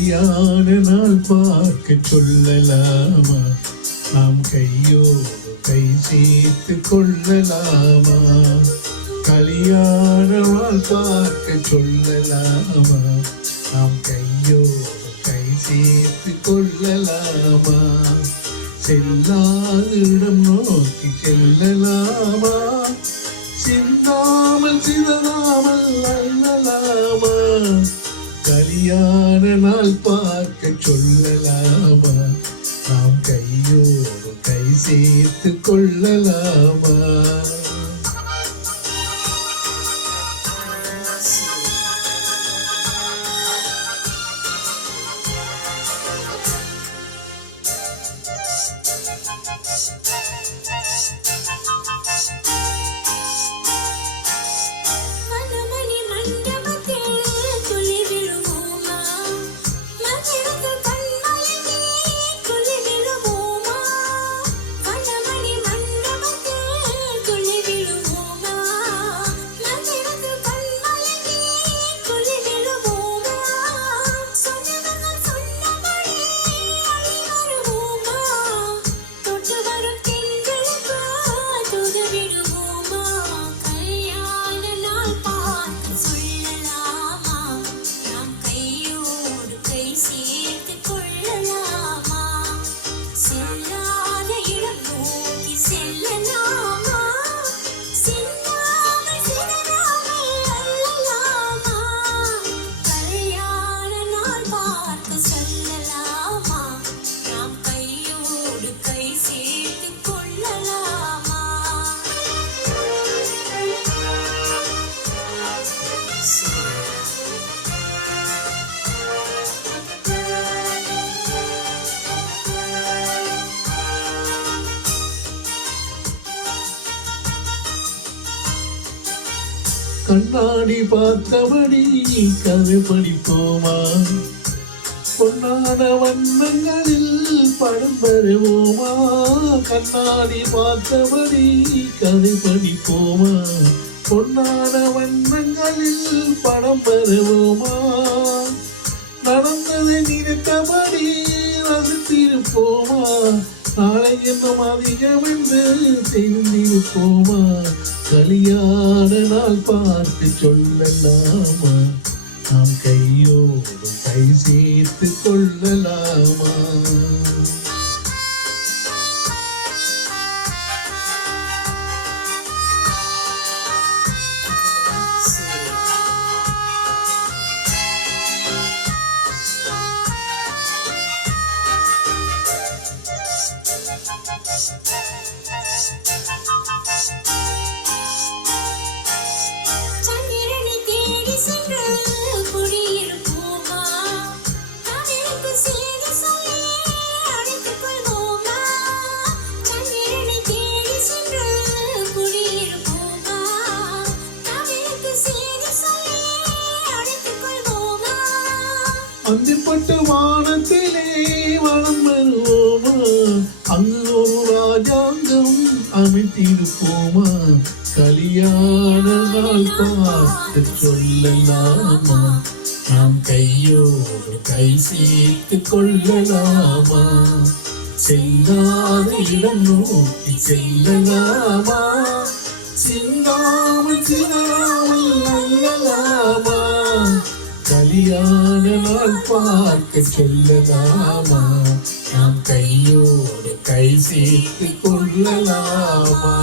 கல்யாண நாள் பார்க்க சொல்லலாமா? நாம் கையோடு கை சேர்த்து கொள்ளலாமா? கல்யாண நாள் பார்க்க சொல்லலாமா? நாம் கையோடு கை சேர்த்து கொள்ளலாமா? செல்லாத இடம் நோக்கி செல்லலாமா? சிந்தாமல் சிதறாமல் அல்லலாமா? கல்யாண நாள் பார்க்க சொல்லலாமா? நாம் கையோடு கை சேர்த்து கொள்ளலாமா? கண்ணாடி பார்த்தபடி கதை படிப்போமா? பொன்னான வண்ணங்களில் படம் பெறுவோமா? கண்ணாடி பார்த்தபடி கதை படிப்போமா? பொன்னான வண்ணங்களில் படம் பெறுவோமா? நடந்ததை நினைத்தபடி ரசித்திருப்போமா? நாளை இன்னும் அதிகம் என்று தெரிந்திருப்போமா? கல்யாண நாள் பார்த்து சொல்லலாமா? நாம் கையோடு கை சேர்த்து கொள்ளலாமா? அந்திப்பட்ட வானத்திலே வளம் வருவோமா? அங்கு ஒரு ராஜாங்கம் அமைத்திருப்போமா? கல்யாண நாள் பார்த்து சொல்லலாமா? நாம் கையோடு கை சேர்த்து கொள்ளலாமா? செல்லாத இடம் நோக்கி செல்லலாமா? சிந்தாமல் சிதறாமல் அல்லலாமா? கல்யாண நாள் பார்க்க சொல்லலாமா? நாம் கையோடு கை சேர்த்து கொள்ளலாமா?